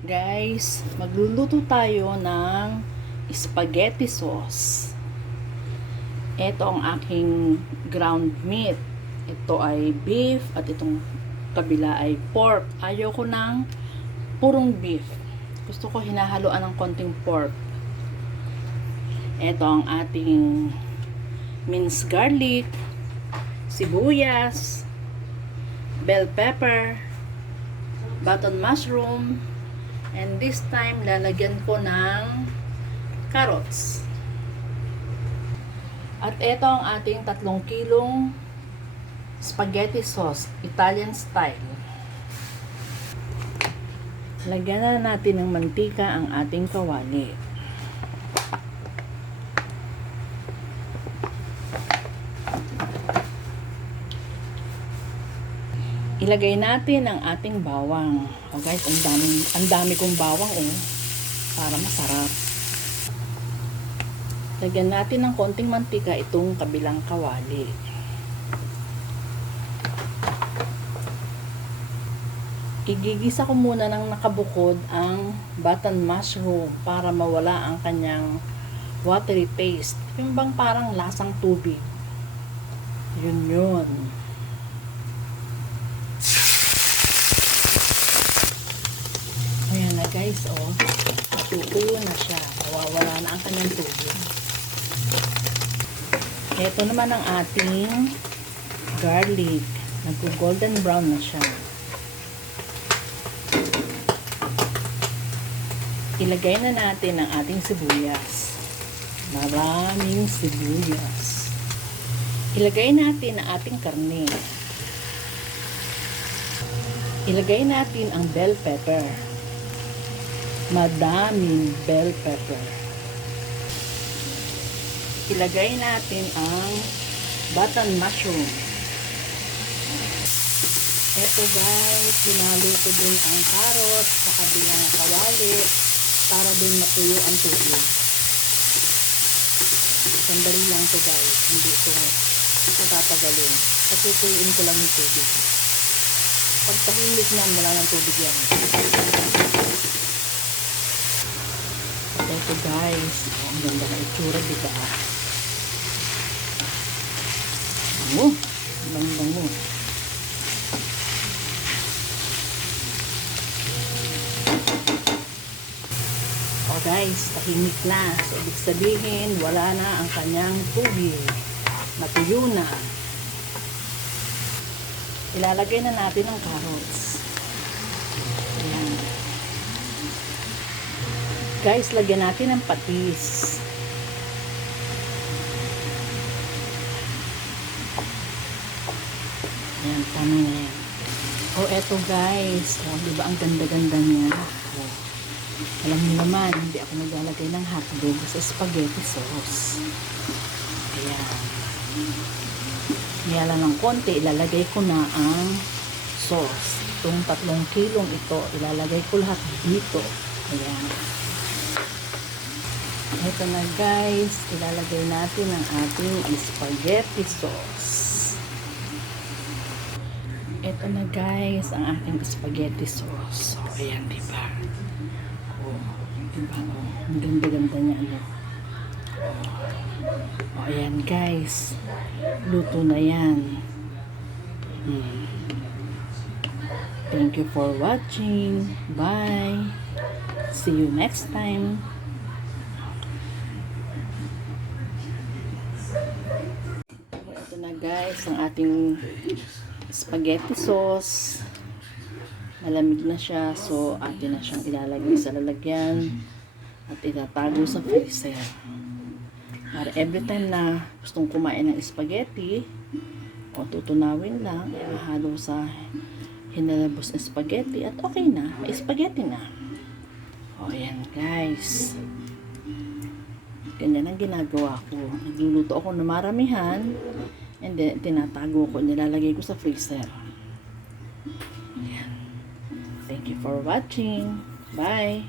Guys, magluluto tayo ng spaghetti sauce. Ito ang aking ground meat. Ito ay beef at itong kabila ay pork. Ayaw ko ng purong beef. Gusto ko hinahaluan ng konting pork. Ito ang ating minced garlic, sibuyas, bell pepper, button mushroom, and this time, lalagyan ko ng carrots. At ito ang ating 3 kilong spaghetti sauce, Italian style. Lagyan na natin ng mantika ang ating kawali. Ilagay natin ang ating bawang. Oh guys, ang dami kong bawang para masarap. Lagyan natin ng konting mantika itong kabilang kawali. Igigisa ko muna ng nakabukod ang button mushroom para mawala ang kanyang watery taste. Yung bang parang lasang tubig. Yun. Ayan na guys, matutuyo na siya. Mawawala na ang kanyang tubig. Ito naman ang ating garlic. Nag-golden brown na siya. Ilagay na natin ang ating sibuyas. Maraming sibuyas. Ilagay natin ang ating karne. Ilagay natin ang bell pepper. Madaming bell pepper. Ilagay natin ang button mushroom. Ito guys, hinalo ko din ang carrots sa kabilang kawali para din matuyo ang tubig. Sandali lang to guys, hindi ito tatagalin. Patutuyuin ko lang yung tubig. Pag tahimik na, wala ng tubig yan. Ito guys, ang ganda na itsura, diba? Bango. Guys, tahimik na. So, ibig sabihin, wala na ang kanyang tubig. Natuyo na. Ilalagay na natin ang carrots. Ayan. Guys, lagyan natin ng patis. Ayan, tama na yan. Eto guys. Diba ang ganda-ganda niya? Alam niyo naman, hindi ako naglalagay ng hotdog sa spaghetti sauce. Ayan. Niyala ng konti, ilalagay ko na ang sauce. Itong 3 kilong ito, ilalagay ko lahat dito. Ayan. Ito na guys, ilalagay natin ang ating spaghetti sauce. Ito na guys, ang ating spaghetti sauce. Ayan, diba? Diba? Ang ganda-ganda niya. Ayan guys. Luto na yan. Thank you for watching. Bye. See you next time. Ito na guys, ang ating spaghetti sauce. Malamig na siya, so atin na siyang ilalagay sa lalagyan at itatago sa freezer. Para every time na gustong kumain ng spaghetti, tutunawin lang, ihalo sa hinalabos ng spaghetti at okay na, may spaghetti na. Ayan guys. Ganyan ang ginagawa ko. Nagluluto ako ng maramihan and then tinatago ko, nilalagay ko sa freezer. Thank you for watching. Bye.